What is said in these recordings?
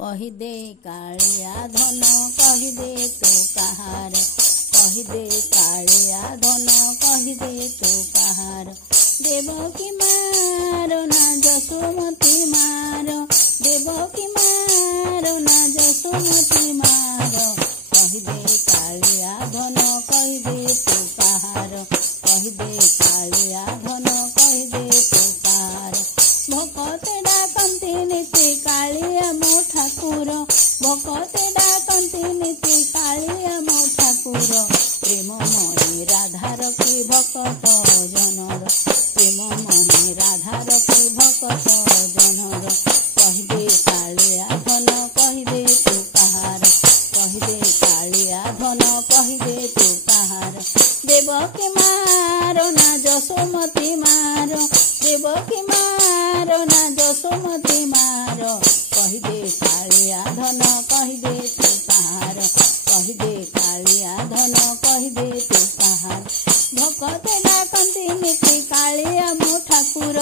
कहिदे कालिया धन कहिदे तू कहार कहिदे कालिया धन कहिदे तू कहार देवकी मारो ना जसुमती मारो देवकी मारो ना जसुमती मारो कहिदे कालिया धन कहिदे तू कहार कहिदे कालिया धन कहिदे तू कहार भकते डाकंती नीति कालिया मो ठाकुर भकते डाकंती नीति कालिया मो ठाकुर प्रेममयी राधार की भकत जनर प्रेममयी राधार की भकत जनर कहिदे कालिया धन कहिदे तू कहार कहिदे कालिया धन कहिदे तू कहार देवकी मारो ना जसुमती मारो देवकी मारो ना जसुमती मारो कहिदे कालिया धन कहिदे तू कहार कहिदे कालिया धन कहिदे तू कहार भकते डाकंती नीति कालिया मो ठाकुर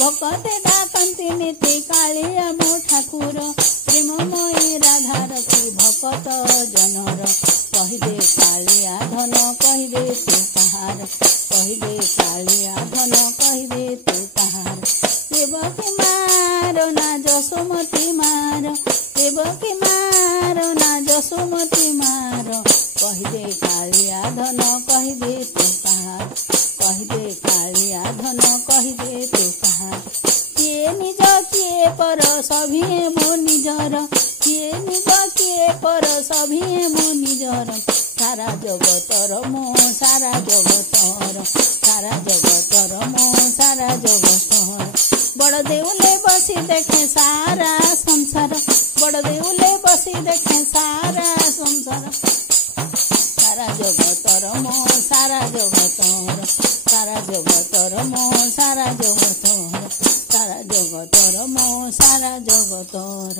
भकते डाकंती नीति कालिया मो ठाकुर प्रेममयी राधार की भकत जनर कहिदे कालिया धन कहिदे तू कहार कहिदे कालिया धन कहिदे तू कहार देवकी मारो ना जसुमती मारो देवकी मारो ना जसुमती मारो कहिदे कालिया धन कहिदे तू कहार कहिदे कालिया धन कहिदे तू कहार किए निज किए पर सभिए मो निजर किए निज किए पर सभिए मो निजर सारा जगतर मो सारा जगतर मो सारा जगतर बड़ देउले बसी देखे सारा संसार बड़ देउले बसी देखे सारा संसार सारा जगतर मो सारा जगतर मो सारा जगतर मो सारा जगतर